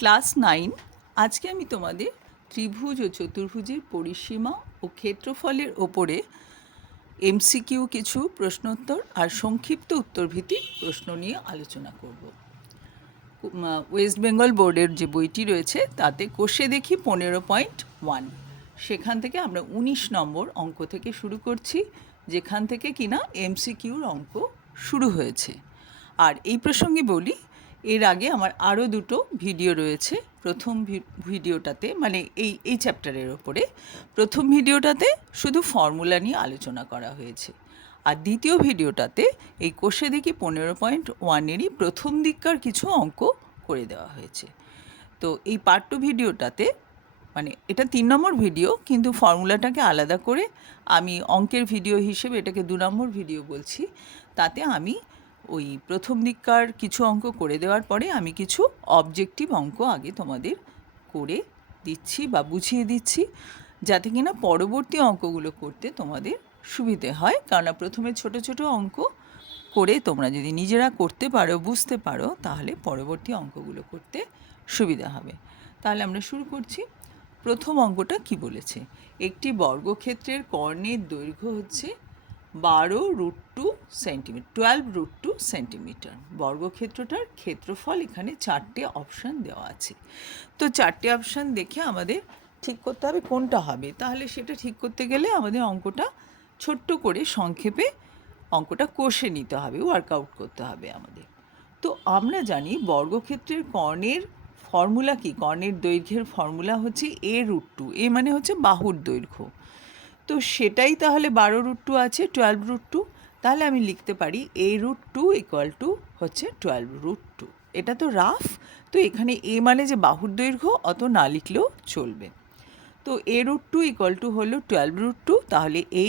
Class 9 আজকে আমি তোমাদের ত্রিভুজ ও চতুর্ভুজের পরিসীমা ও ক্ষেত্রফলের ওপরে এমসিকিউ কিছু প্রশ্নোত্তর আর সংক্ষিপ্ত উত্তরভিত্তিক প্রশ্ন নিয়ে আলোচনা করব। ওয়েস্ট বেঙ্গল বোর্ডের যে বইটি রয়েছে তাতে কোষে দেখি 15.1 সেখান থেকে আমরা 19 নম্বর অঙ্ক থেকে শুরু করছি, যেখান থেকে কিনা এমসিকিউর অঙ্ক শুরু হয়েছে। আর এই প্রসঙ্গে বলি, এর আগে আমার আরও দুটো ভিডিও রয়েছে। প্রথম ভিডিওটাতে মানে এই চ্যাপ্টারের ওপরে প্রথম ভিডিওটাতে শুধু ফর্মুলা নিয়ে আলোচনা করা হয়েছে, আর দ্বিতীয় ভিডিওটাতে এই কোষে দেখি 15.1-এরই প্রথম দিককার কিছু অঙ্ক করে দেওয়া হয়েছে। তো এই পার্ট 2 ভিডিওটাতে মানে এটা 3 নম্বর ভিডিও, কিন্তু ফর্মুলাটাকে আলাদা করে আমি অঙ্কের ভিডিও হিসেবে এটাকে 2 নম্বর ভিডিও বলছি। তাতে আমি ওই প্রথম দিককার কিছু অঙ্ক করে দেওয়ার পরে আমি কিছু অবজেক্টিভ অঙ্ক আগে তোমাদের করে দিচ্ছি বা বুঝিয়ে দিচ্ছি, যাতে কিনা পরবর্তী অঙ্কগুলো করতে তোমাদের সুবিধে হয়। কারণ প্রথমে ছোট ছোট অঙ্ক করে তোমরা যদি নিজেরা করতে পারো, বুঝতে পারো, তাহলে পরবর্তী অঙ্কগুলো করতে সুবিধা হবে। তাহলে আমরা শুরু করছি। প্রথম অঙ্কটা কি বলেছে? একটি বর্গক্ষেত্রের কর্ণের দৈর্ঘ্য হচ্ছে 12√2 সেন্টিমিটার, 12√2 সেন্টিমিটার। বর্গক্ষেত্রটার ক্ষেত্রফল এখানে 4টে অপশান দেওয়া আছে। তো 4টে অপশান দেখে আমাদের ঠিক করতে হবে কোনটা হবে। তাহলে সেটা ঠিক করতে গেলে আমাদের অঙ্কটা ছোট্ট করে সংক্ষেপে অঙ্কটা কষে নিতে হবে, ওয়ার্কআউট করতে হবে আমাদের। তো আমরা জানি বর্গক্ষেত্রের কর্ণের ফর্মুলা কি? কর্ণের দৈর্ঘ্যের ফর্মুলা হচ্ছে a√2। এ মানে হচ্ছে বাহুর দৈর্ঘ্য। তো সেটাই তাহলে 12√2 আছে, 12√2। তাহলে আমি লিখতে পারি a√2 হচ্ছে 12√2। এটা তো রাফ, তো এখানে এ মানে যে বাহুর দৈর্ঘ্য অত না লিখলেও চলবে। তো a√2 হলো 12√2, তাহলে a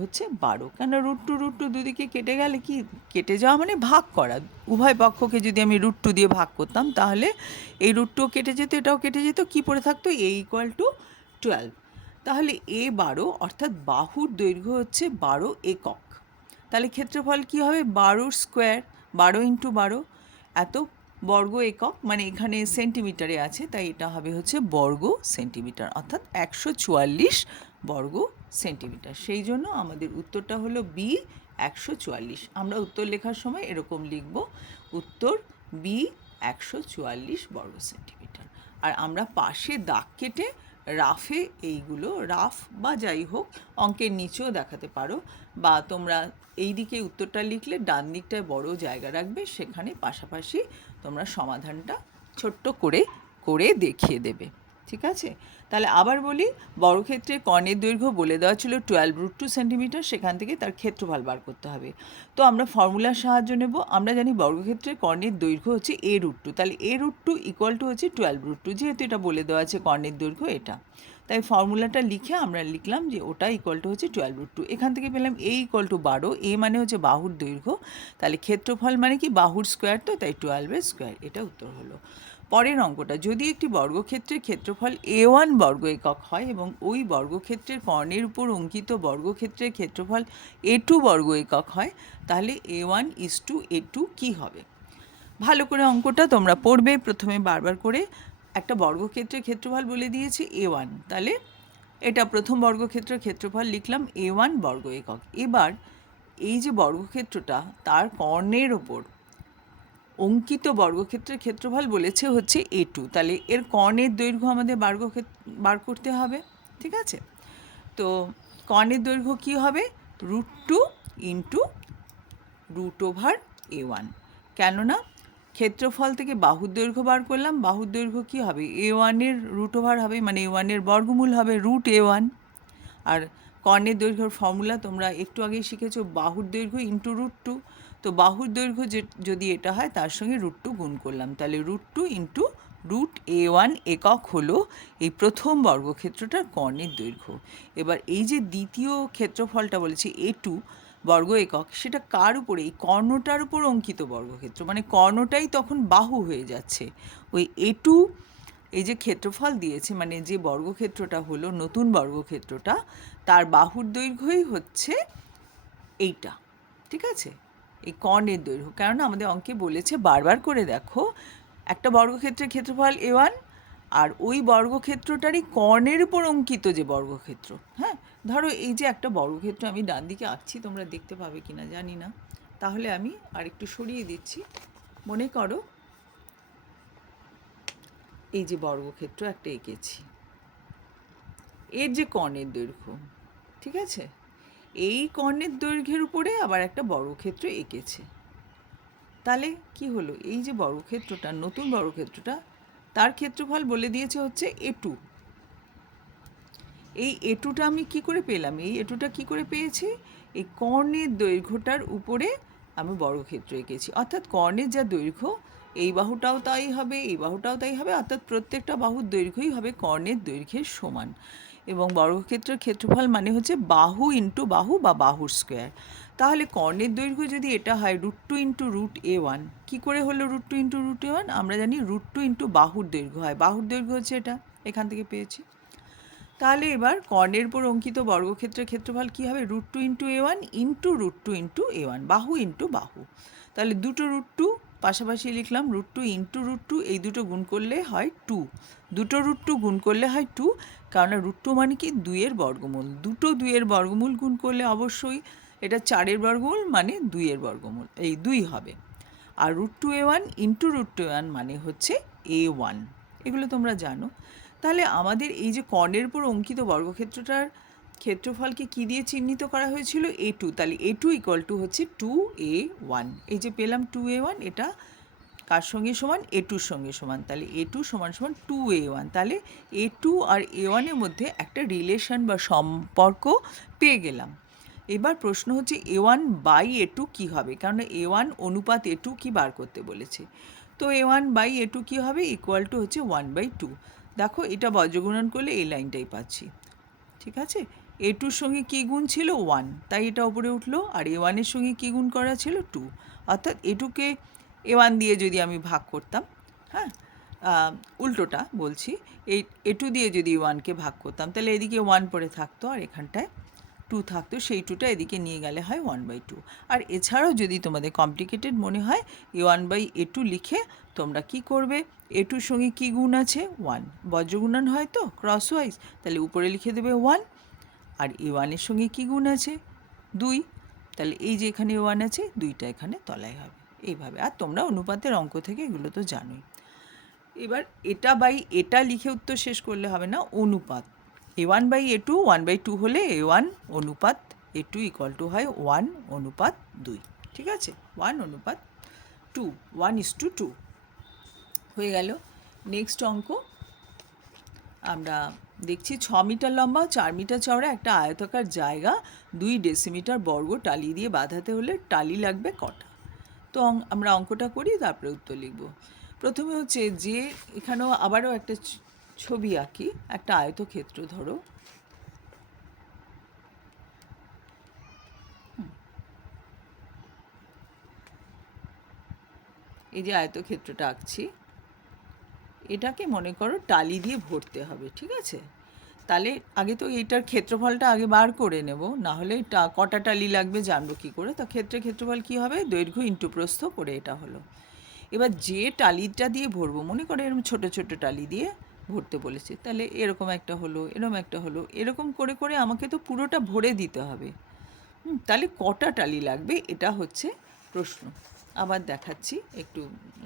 হচ্ছে 12। কেন √2 দুদিকে কেটে গেলে কি, কেটে যাওয়া মানে ভাগ করা। উভয় পক্ষকে যদি আমি √2 দিয়ে ভাগ করতাম তাহলে এই √2 কেটে যেত, এটাও কেটে যেত, কি পড়ে থাকতো a 12। তাহলে a 12, অর্থাৎ বাহুর দৈর্ঘ্য হচ্ছে 12 একক। তাহলে ক্ষেত্রফল কি হবে? 12 স্কোয়ার, 12 × 12, এত বর্গ একক, মানে এখানে সেন্টিমিটারে আছে তাই এটা হবে হচ্ছে বর্গ সেন্টিমিটার, অর্থাৎ 144 বর্গ সেন্টিমিটার। সেই জন্য আমাদের উত্তরটা হলো বি, 144। আমরা উত্তর লেখার সময় এরকম লিখব, উত্তর বি 144 বর্গ সেন্টিমিটার। আর আমরা পাশে দাগ কেটে রাফে এইগুলো, রাফ বা যাই হোক অঙ্কের নিচেও দেখাতে পারো, বা তোমরা এই দিকে উত্তরটা লিখলে ডান দিকটায় বড় জায়গা রাখবে, সেখানে পাশাপাশি তোমরা সমাধানটা ছোট্ট করে করে দেখিয়ে দেবে। ঠিক আছে? তাহলে আবার বলি, বর্গক্ষেত্রের কর্ণের দৈর্ঘ্য বলে দেওয়া ছিল 12√2 সেন্টিমিটার, সেখান থেকে তার ক্ষেত্রফল বার করতে হবে। তো আমরা ফর্মুলার সাহায্য নেব। আমরা জানি বর্গক্ষেত্রের কর্ণের দৈর্ঘ্য হচ্ছে a√2, তাহলে a√2 হচ্ছে 12√2, যেহেতু এটা বলে দেওয়া আছে কর্ণের দৈর্ঘ্য এটা, তাই ফর্মুলাটা লিখে আমরা লিখলাম যে ওটা হচ্ছে 12√2। এখান থেকে পেলাম a 12, এ মানে হচ্ছে বাহুর দৈর্ঘ্য, তাহলে ক্ষেত্রফল মানে কি বাহুর স্কোয়ার, তো তাই 12 স্কোয়ার, এটা উত্তর হলো। পরের অঙ্কটা, যদি একটি বর্গক্ষেত্রের ক্ষেত্রফল a1 বর্গ একক হয় এবং ওই বর্গক্ষেত্রের কর্ণের উপর অঙ্কিত বর্গক্ষেত্রের ক্ষেত্রফল a2 বর্গ একক হয়, তাহলে a1:a2 কী হবে? ভালো করে অঙ্কটা তোমরা পড়বে। প্রথমে বারবার করে একটা বর্গক্ষেত্রের ক্ষেত্রফল বলে দিয়েছে a1, তাহলে এটা প্রথম বর্গক্ষেত্রের ক্ষেত্রফল লিখলাম a1 বর্গ একক। এবার এই যে বর্গক্ষেত্রটা, তার কর্ণের ওপর অঙ্কিত বর্গক্ষেত্রের ক্ষেত্রফল বলেছে হচ্ছে a2, তাহলে এর কর্ণের দৈর্ঘ্য আমাদের বার করতে হবে। ঠিক আছে? তো কর্ণের দৈর্ঘ্য কি হবে? √2 × √a1। কেননা ক্ষেত্রফল থেকে বাহুর দৈর্ঘ্য বার করলাম, বাহুর দৈর্ঘ্য কী হবে? a1-এর √ওভার হবে, মানে a1-এর বর্গমূল হবে √a1। আর কর্ণের দৈর্ঘ্যের ফর্মুলা তোমরা একটু আগেই শিখেছো, বাহুর দৈর্ঘ্য × √2। তো বাহুর দৈর্ঘ্য যদি এটা হয় তার সঙ্গে √2 গুণ করলাম, তাহলে √2 × √a1 একক হলো এই প্রথম বর্গক্ষেত্রটার কর্ণের দৈর্ঘ্য। এবার এই যে দ্বিতীয় ক্ষেত্রফলটা বলেছি a2 বর্গ একক, সেটা কার উপরে? এই কর্ণটার উপর অঙ্কিত বর্গক্ষেত্র, মানে কর্ণটাই তখন বাহু হয়ে যাচ্ছে। ওই a2 এই যে ক্ষেত্রফল দিয়েছে, মানে যে বর্গক্ষেত্রটা হলো নতুন বর্গক্ষেত্রটা, তার বাহুর দৈর্ঘ্যই হচ্ছে এইটা। ঠিক আছে? এই কর্ণের দৈর্ঘ্য, কারণ আমাদের অঙ্কে বলেছে, বারবার করে দেখো, একটা বর্গক্ষেত্রের ক্ষেত্রফল A1 আর ওই বর্গক্ষেত্রটারই কর্ণের উপর অঙ্কিত যে বর্গক্ষেত্র। হ্যাঁ, ধরো এই যে একটা বর্গক্ষেত্র আমি ডান দিকে আঁকছি, তোমরা দেখতে পাবে কিনা জানি না, তাহলে আমি আর একটু সরিয়ে দিচ্ছি। মনে করো এই যে বর্গক্ষেত্র একটা এঁকেছি, এর যে কর্ণের দৈর্ঘ্য, ঠিক আছে, এই কর্ণের দৈর্ঘ্যের উপরে আবার একটা বর্গক্ষেত্র এঁকেছে। তাহলে কি হলো, এই যে বর্গক্ষেত্রটা, নতুন বর্গক্ষেত্রটা, তার ক্ষেত্রফল বলে দিয়েছে হচ্ছে A2। এই A2টা আমি কি করে পেলাম? এই A2টা কি করে পেয়েছি? এই কর্ণের দৈর্ঘ্যটার উপরে আমি বর্গক্ষেত্র এঁকেছি, অর্থাৎ কর্ণের যা দৈর্ঘ্য, এই বাহুটাও তাই হবে, এই বাহুটাও তাই হবে, অর্থাৎ প্রত্যেকটা বাহুর দৈর্ঘ্যই হবে কর্ণের দৈর্ঘ্যের সমান। এবং বর্গক্ষেত্রের ক্ষেত্রফল মানে হচ্ছে বাহু ইন্টু বাহু বা বাহুর স্কোয়ার। তাহলে কর্ণের দৈর্ঘ্য যদি এটা হয় √2 ইন্টু √A1, কী করে হলো √2 ইন্টু √A1? আমরা জানি √2 ইন্টু বাহুর দৈর্ঘ্য হয়, বাহুর দৈর্ঘ্য হচ্ছে এটা, এখান থেকে পেয়েছি। তাহলে এবার কর্ণের উপর অঙ্কিত বর্গক্ষেত্রের ক্ষেত্রফল কী হবে? √2 into A1 into √2 into A1, বাহু ইন্টু বাহু। তাহলে দুটো √2 পাশাপাশি লিখলাম, √2 ইন্টু √2, এই দুটো গুণ করলে হয় 2, দুটো √2 গুণ করলে হয় 2, কারণ √2 মানে কি 2-এর বর্গমূল, দুটো 2-এর বর্গমূল গুণ করলে অবশ্যই এটা 4-এর বর্গমূল মানে 2-এর বর্গমূল, এই 2 হবে। আর √2A1 ইন্টু √2A1 মানে হচ্ছে A1, এগুলো তোমরা জানো। তাহলে আমাদের এই যে কর্ণের উপর অঙ্কিত বর্গক্ষেত্রটার ক্ষেত্রফলকে কী দিয়ে চিহ্নিত করা হয়েছিল? A2। তাহলে A2 ইকুয়াল টু হচ্ছে 2A1। এই যে পেলাম 2A1, এটা কার সঙ্গে সমান? A2-র সঙ্গে সমান। তাহলে A2 সমান সমান 2A1। তাহলে A2 আর A1-এর মধ্যে একটা রিলেশন বা সম্পর্ক পেয়ে গেলাম। এবার প্রশ্ন হচ্ছে A1 বাই A2 কী হবে? কারণ A1 অনুপাত A2 কি বার করতে বলেছে। তো A1 বাই A2 কী হবে? ইকুয়াল টু হচ্ছে 1/2। দেখো এটা বজ্রগুণন করলে এই লাইনটাই পাচ্ছি, ঠিক আছে। A2-র সঙ্গে কী গুণ ছিল? 1, তাই এটা উপরে উঠলো। আর A1-এর সঙ্গে কী গুণ করা ছিল? 2, অর্থাৎ A2-কে A1 দিয়ে যদি আমি ভাগ করতাম, হ্যাঁ, উল্টোটা বলছি, এই A2 দিয়ে যদি A1-কে ভাগ করতাম, তাহলে এদিকে 1 পড়ে থাকতো আর এখানটায় 2 থাকতো, সেই 2টা এদিকে নিয়ে গেলে হয় 1/2। আর এছাড়াও যদি তোমাদের কমপ্লিকেটেড মনে হয়, A1/A2 লিখে তোমরা কি করবে? A2-র সঙ্গে কী গুণ আছে? 1, বজ্রগুণন হয় তো ক্রস ওয়াইজ, তাহলে উপরে লিখে দেবে 1। আর A1-এর সঙ্গে কী গুণ আছে? 2, তাহলে এই যে এখানে 1 আছে, 2টা এখানে তলায় হবে, এইভাবে। আর তোমরা অনুপাতের অঙ্ক থেকে এগুলো তো জানোই। এবার এটা বাই এটা লিখে উত্তর শেষ করলে হবে না, অনুপাত। A1/A2 1/2 হলে A1 অনুপাত A2 ইকুয়াল টু হয় 1/2, ঠিক আছে, 1/2, 1:2 হয়ে গেল। নেক্সট অঙ্ক আমরা দেখছি, 6 মিটার লম্বা ও 4 মিটার চওড়া একটা আয়তাকার জায়গা 2 ডেসিমিটার বর্গ টালি দিয়ে বাঁধাতে হলে টালি লাগবে কটা? তো আমরা অঙ্কটা করি, তারপরে উত্তর লিখব। প্রথমে হচ্ছে যে এখানেও আবারও একটা ছবি আঁকি, একটা আয়তক্ষেত্র ধরো, এই যে আয়তক্ষেত্রটা আঁকছি, এটাকে মনে করো টালি দিয়ে ভরতে হবে, ঠিক আছে। তাহলে আগে তো এইটার ক্ষেত্রফলটা আগে বার করে নেব, না হলে কটা টালি লাগবে জানবো কী করে। তো ক্ষেত্রফল কী হবে? দৈর্ঘ্য ইন্টু প্রস্থ করে এটা হলো। এবার যে টালিটা দিয়ে ভরবো, মনে করো এরকম ছোটো ছোটো টালি দিয়ে ভরতে বলেছে, তাহলে এরকম একটা হলো, এরকম একটা হলো, এরকম করে করে আমাকে তো পুরোটা ভরে দিতে হবে। তাহলে কটা টালি লাগবে, এটা হচ্ছে প্রশ্ন। আবার দেখাচ্ছি, একটু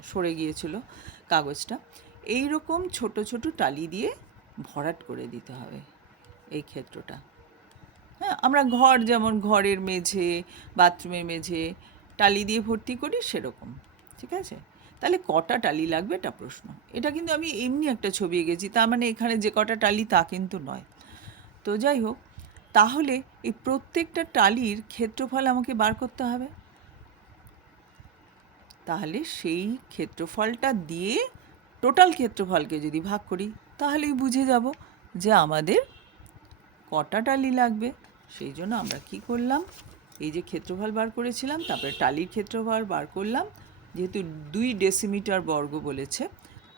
সরে গিয়েছিল কাগজটা। এই রকম ছোট ছোট টালি দিয়ে ভরাট করে দিতে হবে এই ক্ষেত্রটা। হ্যাঁ, আমরা ঘর, যেমন ঘরের মেঝে, বাথরুমের মেঝে টালি দিয়ে ভর্তি করি, সেরকম, ঠিক আছে। তাহলে কটা টালি লাগবে এটা প্রশ্ন। এটা কিন্তু আমি এমনি একটা ছবি এঁকেছি, তার মানে এখানে যে কটা টালি তা কিন্তু নয়। তো যাই হোক, তাহলে এই প্রত্যেকটা টালির ক্ষেত্রফল আমাকে বার করতে হবে। তাহলে সেই ক্ষেত্রফলটা দিয়ে টোটাল ক্ষেত্রফলকে যদি ভাগ করি, তাহলেই বুঝে যাব যে আমাদের কটা টালি লাগবে। সেই জন্য আমরা কি করলাম, এই যে ক্ষেত্রফল বার করেছিলাম, তারপরে টালির ক্ষেত্রফল বার করলাম, যেহেতু 2 ডেসিমিটার বর্গ বলেছে,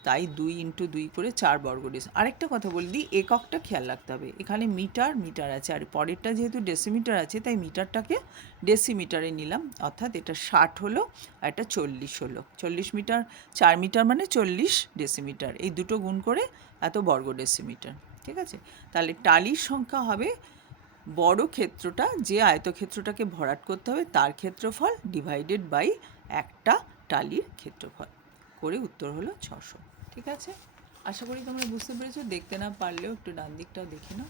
তাই 2 ইন্টু 2 করে 4 বর্গ আরেকটা কথা বলে দিই, এককটা খেয়াল রাখতে হবে। এখানে মিটার আছে, আর পরেরটা যেহেতু ডেসিমিটার আছে তাই মিটারটাকে ডেসিমিটারে নিলাম, অর্থাৎ এটা 60 হলো আর এটা 40 হলো। 40 মিটার, 4 মিটার মানে 40 ডেসিমিটার, এই দুটো গুণ করে এত বর্গ ডেসিমিটার। ঠিক আছে, তাহলে টালির সংখ্যা হবে বড় ক্ষেত্রটা, যে আয়তক্ষেত্রটাকে ভরাট করতে হবে তার ক্ষেত্রফল ডিভাইডেড বাই একটা টালির ক্ষেত্রফল করে উত্তর হলো 600। ঠিক আছে, আশা করি তোমরা বুঝতে পেরেছো। দেখতে না পারলেও একটু ডান দিকটাও দেখে নাও।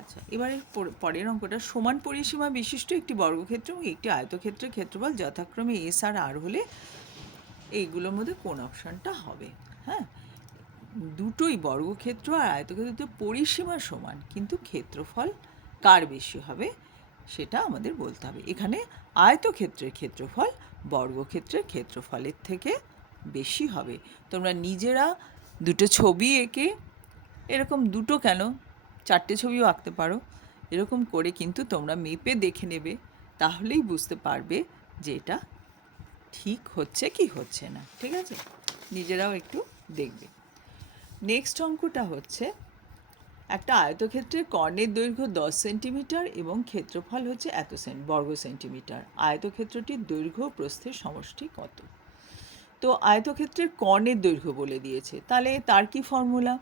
আচ্ছা, এবারে পরের অঙ্কটা, সমান পরিসীমা বিশিষ্ট একটি বর্গক্ষেত্র এবং একটি আয়তক্ষেত্রের ক্ষেত্রফল যথাক্রমে এস আর আর হলে এইগুলোর মধ্যে কোন অপশানটা হবে? হ্যাঁ, দুটোই বর্গক্ষেত্র আর আয়তক্ষেত্রের পরিসীমা সমান, কিন্তু ক্ষেত্রফল কার বেশি হবে সেটা আমাদের বলতে হবে। এখানে আয়তক্ষেত্রের ক্ষেত্রফল বর্গক্ষেত্রের ক্ষেত্রফলের থেকে বেশি হবে। তোমরা নিজেরা দুটো ছবি এঁকে, এরকম দুটো কেন 4টে ছবিও আঁকতে পারো, এরকম করে কিন্তু তোমরা মেপে দেখে নেবে, তাহলেই বুঝতে পারবে যে এটা ঠিক হচ্ছে কি হচ্ছে না। ঠিক আছে, নিজেরাও একটু দেখবে। নেক্সট অঙ্কটা হচ্ছে, একটা আয়তক্ষেত্রের কর্ণের দৈর্ঘ্য 10 সেন্টিমিটার এবং ক্ষেত্রফল হচ্ছে এত বর্গ সেন্টিমিটার। আয়তক্ষেত্রটির দৈর্ঘ্য প্রস্থের সমষ্টি কত? তো আয়তক্ষেত্রের কর্ণের দৈর্ঘ্য বলে দিয়েছে, তাহলে তার কি ফর্মুলা?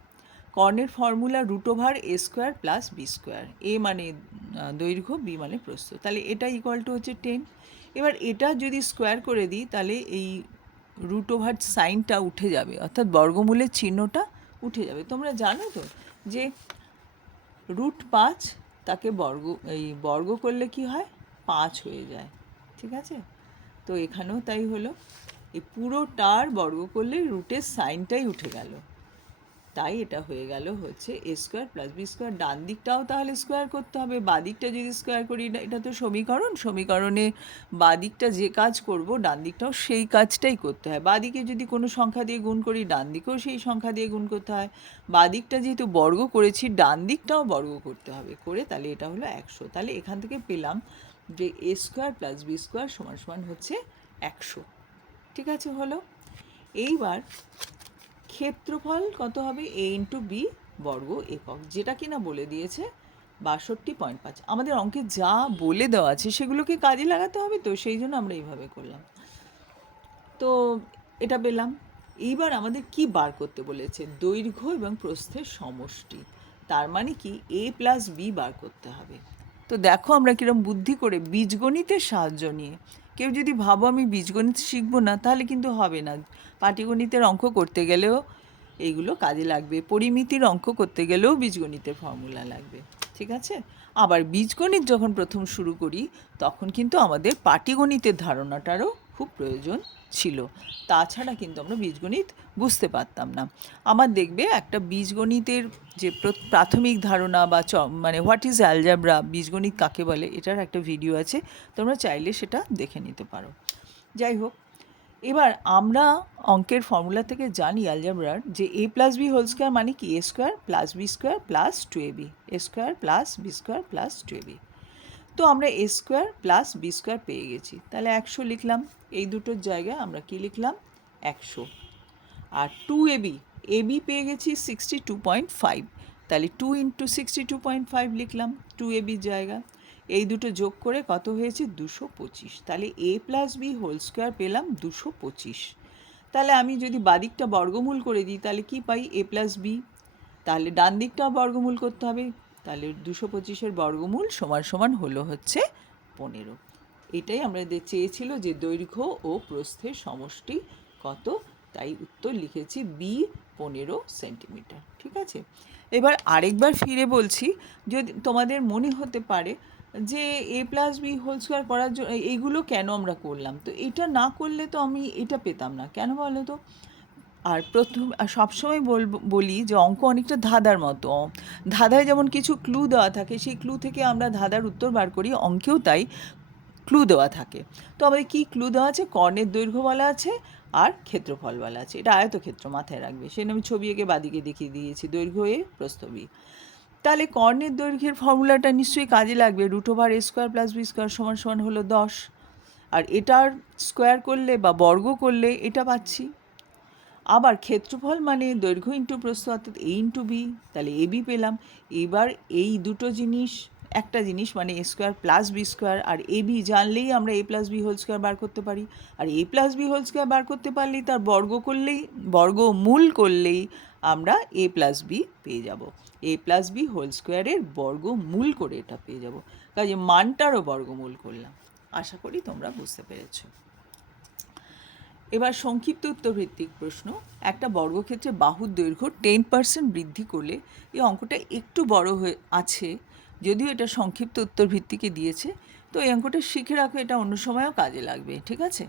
কর্ণের ফর্মুলা √a² + b²। এ মানে দৈর্ঘ্য, বি মানে প্রস্থ, তাহলে এটা ইকুয়াল টু হচ্ছে 10। এবার এটা যদি স্কোয়ার করে দিই তাহলে এই √ সাইনটা উঠে যাবে, অর্থাৎ বর্গমূলের চিহ্নটা উঠে যাবে। তোমরা জানো তো যে √5 তাকে বর্গ করলে কি হয়? 5 হয়ে যায়। ঠিক আছে, তো এখানেও তাই হলো, এই পুরোটার বর্গ করলে রুটের সাইনটাই উঠে গেল, তাই এটা হয়ে গেল হচ্ছে a² + b²। ডান দিকটাও তাহলে স্কোয়ার করতে হবে, বাদিকটা যদি স্কোয়ার করি, এটা তো সমীকরণে বাদিকটা যে কাজ করব ডান দিকটাও সেই কাজটাই করতে হয়। বাদিকে যদি কোনো সংখ্যা দিয়ে গুণ করি ডান দিকেও সেই সংখ্যা দিয়ে গুণ করতে হয়। বাদিকটা যেহেতু বর্গ করেছি ডান দিকটাও বর্গ করতে হবে, করে তাহলে এটা হলো 100। তাহলে এখান থেকে পেলাম যে a² + b² = হচ্ছে 100। ঠিক আছে, হলো। এইবার ক্ষেত্রফল কত হবে? a × b বর্গ একক, যেটা কিনা বলে দিয়েছে 62.5। আমাদের অঙ্কে যা বলে দেওয়া আছে সেগুলোকে কাজে লাগাতে হবে, তো সেই জন্য আমরা এইভাবে করলাম। তো এটা পেলাম। এইবার আমাদের কি বার করতে বলেছে? দৈর্ঘ্য এবং প্রস্থের সমষ্টি, তার মানে কি a + b বার করতে হবে। তো দেখো আমরা কিরম বুদ্ধি করে বীজগণিতের সাহায্য নিয়ে, কেউ যদি ভাবো আমি বীজগণিত শিখবো না, তাহলে কিন্তু হবে না। পাটিগণিতের অঙ্ক করতে গেলেও এইগুলো কাজে লাগবে, পরিমিতির অঙ্ক করতে গেলেও বীজগণিতের ফর্মুলা লাগবে। ঠিক আছে, আবার বীজগণিত যখন প্রথম শুরু করি তখন কিন্তু আমাদের পাটিগণিতের ধারণাটারও খুব প্রয়োজন ছিল, তাছাড়া কিন্তু আমরা বীজগণিত বুঝতে পারতাম না। আমার দেখবে একটা বীজগণিতের যে প্রাথমিক ধারণা বা মানে হোয়াট ইজ অ্যালজেব্রা, বীজগণিত কাকে বলে, এটার একটা ভিডিও আছে, তোমরা চাইলে সেটা দেখে নিতে পারো। যাই হোক, এবার আমরা অঙ্কের ফর্মুলা থেকে জানি অ্যালজেব্রার যে a + b² মানে কি a² + b² + 2ab, a² + b² + 2ab। তো আমরা a² + b² পেয়ে গেছি, তাহলে 100 লিখলাম। এই দুটোর জায়গায় আমরা কি লিখলাম? 100। আর 2ab পেয়ে গেছি 62.5, তাহলে 2 × 62.5 লিখলাম 2ab জায়গা। এই দুটো যোগ করে কত হয়েছে? 225। তাহলে a + b² পেলাম 225। তাহলে আমি যদি বাদিকটা বর্গমূল করে দিই তাহলে কি পাই? a + b। তাহলে ডান দিকটাও বর্গমূল করতে হবে, তাহলে 225-এর বর্গমূল সমান হলো হচ্ছে 15। এটাই আমাদের চেয়েছিল যে দৈর্ঘ্য ও প্রস্থের সমষ্টি কত, তাই উত্তর লিখেছি বি 15 সেন্টিমিটার। ঠিক আছে, এবার আরেকবার ফিরে বলছি, যদি তোমাদের মনে হতে পারে যে a + b² করার জন্য এইগুলো কেন আমরা করলাম, তো এটা না করলে তো আমি এটা পেতাম না, কেন বলো তো? আর সবসময় বলি যে অঙ্ক অনেকটা ধাঁধার মতো। ধাঁধায় যেমন কিছু ক্লু দেওয়া থাকে, সেই ক্লু থেকে আমরা ধাঁধার উত্তর বার করি, অঙ্কেও তাই ক্লু দেওয়া থাকে। তো আমাদের কী ক্লু দেওয়া আছে? কর্ণের দৈর্ঘ্য বলা আছে আর ক্ষেত্রফল বলা আছে। এটা আয়তক্ষেত্র, মাথায় রাখবে। সেই আমি ছবি এঁকে বাদিকে দেখিয়ে দিয়েছি, দৈর্ঘ্য a, প্রস্থ b। তাহলে কর্ণের দৈর্ঘ্যের ফর্মুলাটা নিশ্চয়ই কাজে লাগবে। √a² + b² = হলো 10, আর এটার স্কোয়ার করলে বা বর্গ করলে এটা পাচ্ছি। আবার ক্ষেত্রফল মানে দৈর্ঘ্য ইন্টু প্রস্থ, অর্থাৎ এ ইন্টু বি, তাহলে এ বি পেলাম। এবার এই দুটো জিনিস, একটা জিনিস মানে এ square plus B square, R A B জানলেই আমরা এ প্লাস বি হোল স্কোয়ার বার করতে পারি। আর এ প্লাস বি হোল স্কোয়ার বার করতে পারলেই তার বর্গমূল করলেই আমরা এ প্লাস বি পেয়ে যাব। এ প্লাস বি হোল স্কোয়ারের বর্গমূল করে এটা পেয়ে যাব, কাজে মানটারও বর্গমূল করলাম। আশা করি তোমরা বুঝতে পেরেছো। এবার সংক্ষিপ্ত উত্তরভিত্তিক প্রশ্ন। একটা বর্গক্ষেত্রে বাহুর দৈর্ঘ্য 10% বৃদ্ধি করলে, এই অঙ্কটা একটু বড় হয়ে আছে, যদিও এটা সংক্ষিপ্ত উত্তরভিত্তিকে দিয়েছে, তো এই অঙ্কটা শিখে রাখো, এটা অন্য সময়ও কাজে লাগবে, ঠিক আছে।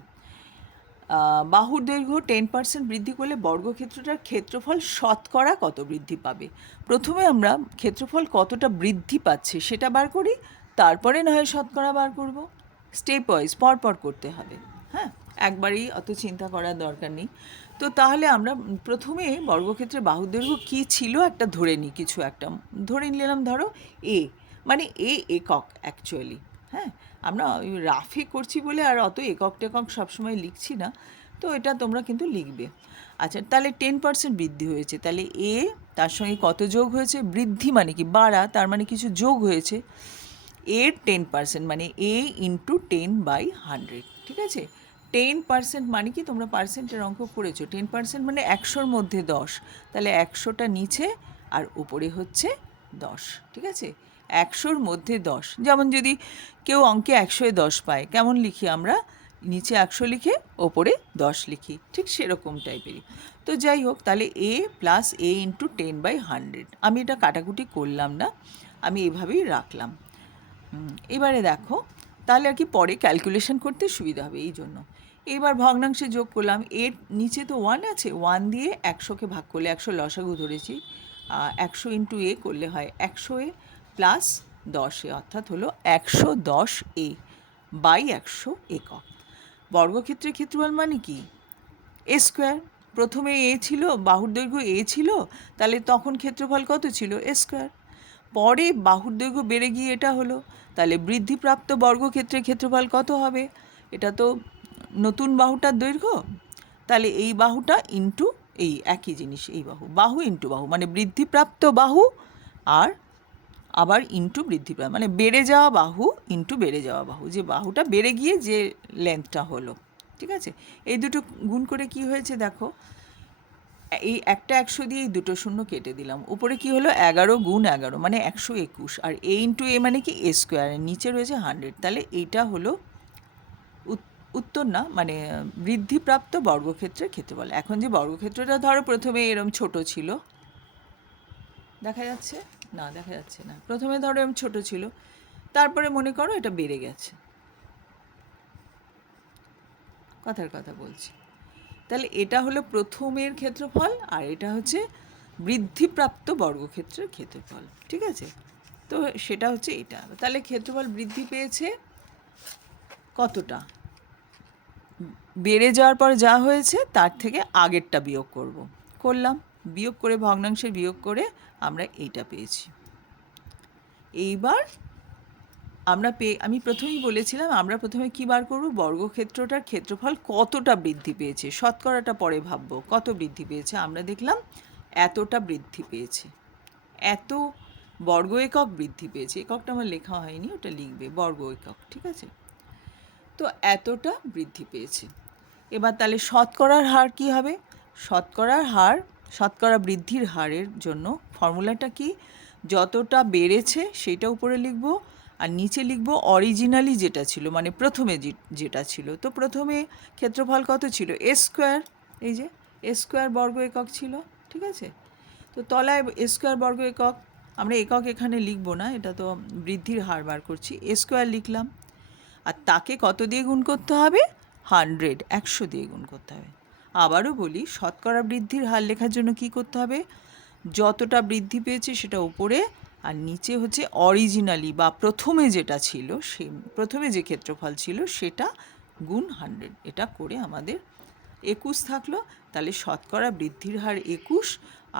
বাহুর দৈর্ঘ্য 10% বৃদ্ধি করলে বর্গক্ষেত্রটার ক্ষেত্রফল শতকরা কত বৃদ্ধি পাবে। প্রথমে আমরা ক্ষেত্রফল কতটা বৃদ্ধি পাচ্ছে সেটা বার করি, তারপরে না হয় শতকরা বার করব। স্টেপ ওয়াইজ পরপর করতে হবে, হ্যাঁ, একবারেই অত চিন্তা করার দরকার নেই। তো তাহলে আমরা প্রথমে বর্গক্ষেত্রের বাহুর দৈর্ঘ্য কী ছিল একটা ধরে নিই, কিছু একটা ধরে নিলাম, ধরো এ, মানে এ একক অ্যাকচুয়ালি, হ্যাঁ, আমরা ওই রাফে করছি বলে আর অত একক টেকক সবসময় লিখছি না, তো এটা তোমরা কিন্তু লিখবে। আচ্ছা, তাহলে 10% বৃদ্ধি হয়েছে, তাহলে এ তার সঙ্গে কত যোগ হয়েছে, বৃদ্ধি মানে কি বাড়া, তার মানে কিছু যোগ হয়েছে, এর 10% মানে এ ইন্টু 10/100, ঠিক আছে। 10% মানে কি, তোমরা পার্সেন্টের অঙ্ক করেছো, 10% মানে 100-র মধ্যে 10, তাহলে 100টা নিচে আর উপরে হচ্ছে 10, ঠিক আছে। 100-র মধ্যে 10, যেমন যদি কেউ অঙ্কে 100-এ 10 পায়, কেমন লিখি আমরা, নিচে 100 লিখে ওপরে 10 লিখি, ঠিক সেরকম টাইপেরই। তো যাই হোক, তাহলে এ প্লাস এ ইন্টু 10/100, আমি এটা কাটাকুটি করলাম না, আমি এভাবেই রাখলাম। এবারে দেখো, তাহলে আর কি পরে ক্যালকুলেশন করতে সুবিধা হবে, এই জন্য এবার ভগ্নাংশে যোগ করলাম। এর নিচে তো 1 আছে, 1 দিয়ে 100কে ভাগ করলে, 100 লসাগু ধরেছি, 100 ইন্টু এ করলে হয় 100 এ প্লাস 10 এ, অর্থাৎ হলো 110 এ বাই 100 একক। বর্গক্ষেত্রের ক্ষেত্রফল মানে কি, এ স্কোয়ার। প্রথমে এ ছিল, বাহুর দৈর্ঘ্য এ ছিল, তাহলে তখন ক্ষেত্রফল কত ছিল, এ স্কোয়ার। পরে বাহুর দৈর্ঘ্য বেড়ে গিয়ে এটা হলো, তাহলে বৃদ্ধিপ্রাপ্ত বর্গক্ষেত্রের ক্ষেত্রফল কত হবে, এটা তো নতুন বাহুটার দৈর্ঘ্য, তাহলে এই বাহুটা ইন্টু এই একই জিনিস, এই বাহু ইন্টু বাহু মানে বৃদ্ধিপ্রাপ্ত বাহু, আর আবার ইন্টু বৃদ্ধিপ্রাপ্ত মানে বেড়ে যাওয়া বাহু ইন্টু বেড়ে যাওয়া বাহু, যে বাহুটা বেড়ে গিয়ে যে লেন্থটা হলো, ঠিক আছে। এই দুটো গুণ করে কি হয়েছে দেখো, এই একটা 100 দিয়ে এই দুটো শূন্য কেটে দিলাম, উপরে কি হলো 11 গুণ 11 মানে 121, আর এ ইন্টু এ মানে কি এ স্কোয়ারের নিচে রয়েছে 100, তাহলে এইটা হলো উত্তর, না মানে বৃদ্ধিপ্রাপ্ত বর্গক্ষেত্রের ক্ষেত্রফল। এখন যে বর্গক্ষেত্রটা ধরো প্রথমে এরম ছোট ছিল, দেখা যাচ্ছে না, দেখা যাচ্ছে না, প্রথমে ধরো এরম ছোট ছিল, তারপরে মনে করো এটা বেড়ে গেছে, কথার কথা বলছি, তাহলে এটা হলো প্রথমের ক্ষেত্রফল, আর এটা হচ্ছে বৃদ্ধিপ্রাপ্ত বর্গক্ষেত্রের ক্ষেত্রফল, ঠিক আছে। তো সেটা হচ্ছে এটা, তাহলে ক্ষেত্রফল বৃদ্ধি পেয়েছে কতটা, বেড়ে যাওয়ার পর যা হয়েছে তার থেকে আগেরটা বিয়োগ করলাম, বিয়োগ করে ভগ্নাংশের বিয়োগ করে আমরা এইটা পেয়েছি। এইবার আমি প্রথমেই বলেছিলাম, আমরা প্রথমে কী বার করব, বর্গক্ষেত্রটার ক্ষেত্রফল কতটা বৃদ্ধি পেয়েছে, শতকরাটা পরে ভাববো, কত বৃদ্ধি পেয়েছে, আমরা দেখলাম এতটা বৃদ্ধি পেয়েছে, এত বর্গ একক বৃদ্ধি পেয়েছে, এককটা আমার লেখা হয়নি, ওটা লিখবে বর্গ একক, ঠিক আছে। তো এতটা বৃদ্ধি পেয়েছে। এবার তাহলে শতকরার হার কি হবে, শতকরা বৃদ্ধির হারের জন্য ফর্মুলাটা কি, যতটা বেড়েছে সেটা উপরে লিখব, আর নিচে লিখব অরিজিনালি যেটা ছিল, মানে প্রথমে যেটা ছিল। তো প্রথমে ক্ষেত্রফল কত ছিল, এ স্কোয়ার, এই যে এ স্কোয়ার বর্গ একক ছিল, ঠিক আছে। তো তলায় এ স্কোয়ার বর্গ একক, আমরা একক এখানে লিখব না, এটা তো বৃদ্ধির হার বার করছি, এ স্কোয়ার লিখলাম, আর তাকে কত দিয়ে গুণ করতে হবে, 100 দিয়ে গুণ করতে হবে। আবারও বলি, শতকরা বৃদ্ধির হার লেখার জন্য কি করতে হবে, যতটা বৃদ্ধি পেয়েছে সেটা উপরে, আর নিচে হচ্ছে অরিজিনালি বা প্রথমে যেটা ছিল, প্রথমে যে ক্ষেত্রফল ছিল সেটা গুণ 100, এটা করে আমাদের 21 থাকলো। তাহলে শতকরা বৃদ্ধির হার 21,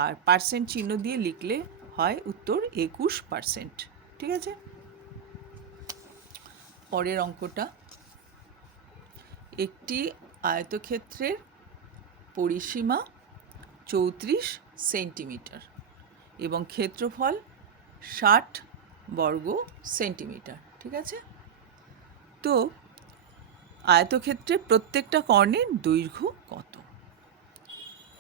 আর পার্সেন্ট চিহ্ন দিয়ে লিখলে হয় উত্তর 21%, ঠিক আছে। পরের অঙ্কটা, একটি আয়তক্ষেত্রের পরিসীমা 34 সেন্টিমিটার এবং ক্ষেত্রফল 60 বর্গ সেন্টিমিটার। ঠিক আছে? তো আয়তক্ষেত্রে প্রত্যেকটা কর্ণের দৈর্ঘ্য কত?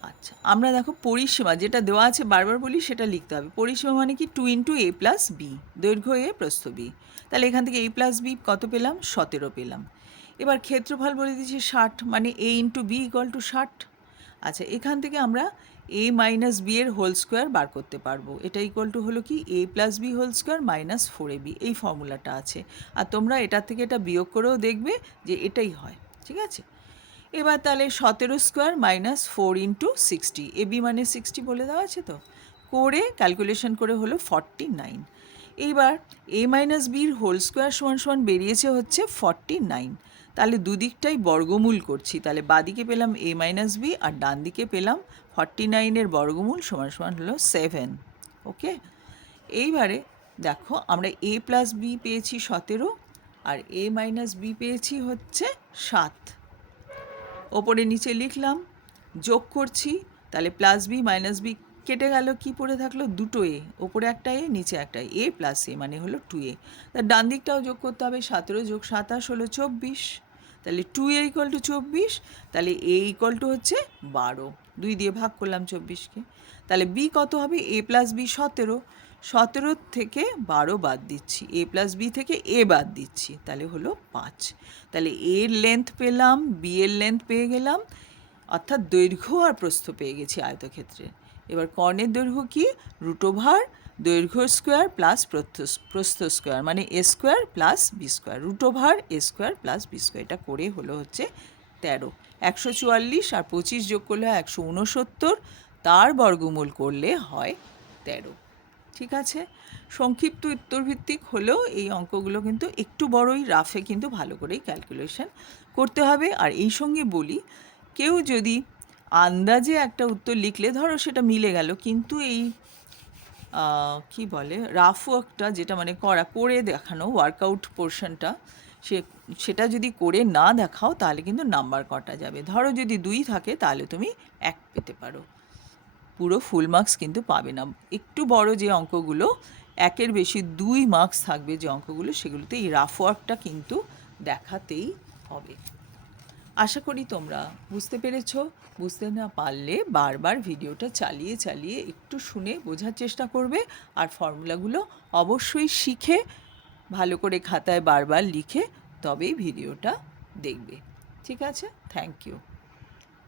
আচ্ছা, আমরা দেখো পরিসীমা যেটা দেওয়া আছে, বারবার বলি সেটা লিখতে হবে। পরিসীমা মানে কি? 2 × a + b, দৈর্ঘ্য a প্রস্থ b। তাহলে এখান থেকে a + b কত পেলাম? 17 পেলাম। এবার ক্ষেত্রফল বলে দিয়েছি 60, মানে a × b = 60। আচ্ছা, এখান থেকে আমরা a - b এর হোল স্কোয়ার বার করতে পারবো। এটা ইকুয়াল টু হলো কি? a + b whole square - 4ab, এই ফর্মুলাটা আছে। আর তোমরা এটার থেকে এটা বিয়োগ করেও দেখবে যে এটাই হয়। ঠিক আছে? এবার তাহলে 17 স্কোয়ার - 4 × 60, ab মানে 60 বলে দেওয়া আছে, তো করে ক্যালকুলেশন করে হলো 49। এইবার a - b হোল স্কোয়ার সমান বেরিয়েছে হচ্ছে 49। তাহলে দুদিকটাই বর্গমূল করছি, তাহলে বাদিকে পেলাম a - b আর ডান দিকে পেলাম 49-এর বর্গমূল সমান হলো 7। ওকে, এইবারে দেখো আমরা a + b পেয়েছি 17 আর a - b পেয়েছি হচ্ছে 7। ওপরে নিচে লিখলাম, যোগ করছি, তাহলে +b - b কেটে গেল, কি পড়ে থাকলো? দুটো a, ওপরে একটা a নিচে একটা a + a মানে হলো 2a। তার ডান দিকটাও যোগ করতে হবে, 17 + 27 হলো 24, তাহলে 2a = 24, তাহলে a = হচ্ছে 12, 2 দিয়ে ভাগ করলাম 24-কে। তাহলে b কত হবে? a + b 17, 17 থেকে 12 বাদ দিচ্ছি, a + b থেকে a বাদ দিচ্ছি, তাহলে হলো 5। তাহলে a এর লেন্থ পেলাম, b এর লেন্থ পেয়ে গেলাম, অর্থাৎ দৈর্ঘ্য আর প্রস্থ পেয়ে গেছি আয়তক্ষেত্রে। এবার কর্ণের দৈর্ঘ্য কি? √ দৈর্ঘ্য স্কোয়ার প্লাস প্রস্থ স্কোয়ার, মানে a square plus b square, √ a square plus b square. এটা করে হলো হচ্ছে 13। 144 আর 25 যোগ করলে হয় 169, তার বর্গমূল করলে হয় 13। ঠিক আছে? সংক্ষিপ্ত উত্তরভিত্তিক হলেও এই অঙ্কগুলো কিন্তু একটু বড়ই, রাফে কিন্তু ভালো করেই ক্যালকুলেশন করতে হবে। আর এই সঙ্গে বলি, কেউ যদি আন্দাজে একটা উত্তর লিখলে ধরো সেটা মিলে গেল, কিন্তু এই কি বলে রাফ ওয়ার্কটা, যেটা মানে করে দেখানো ওয়ার্কআউট পোর্শনটা, সেটা যদি করে না দেখাও তাহলে কিন্তু নাম্বার কাটা যাবে। ধরো যদি 2 থাকে তাহলে তুমি 1 পেতে পারো, পুরো ফুল মার্কস কিন্তু পাবে না। একটু বড় যে অঙ্কগুলো, 1-এর বেশি 2 মার্কস থাকবে যে অঙ্কগুলো, সেগুলোতে এই রাফ ওয়ার্কটা কিন্তু দেখাতেই হবে। আশা করি তোমরা বুঝতে পেরেছো। বুঝতে না পারলে বারবার ভিডিওটা চালিয়ে চালিয়ে একটু শুনে বোঝার চেষ্টা করবে, আর ফর্মুলাগুলো অবশ্যই শিখে ভালো করে খাতায় বারবার লিখে তবেই ভিডিওটা দেখবে। ঠিক আছে? Thank you.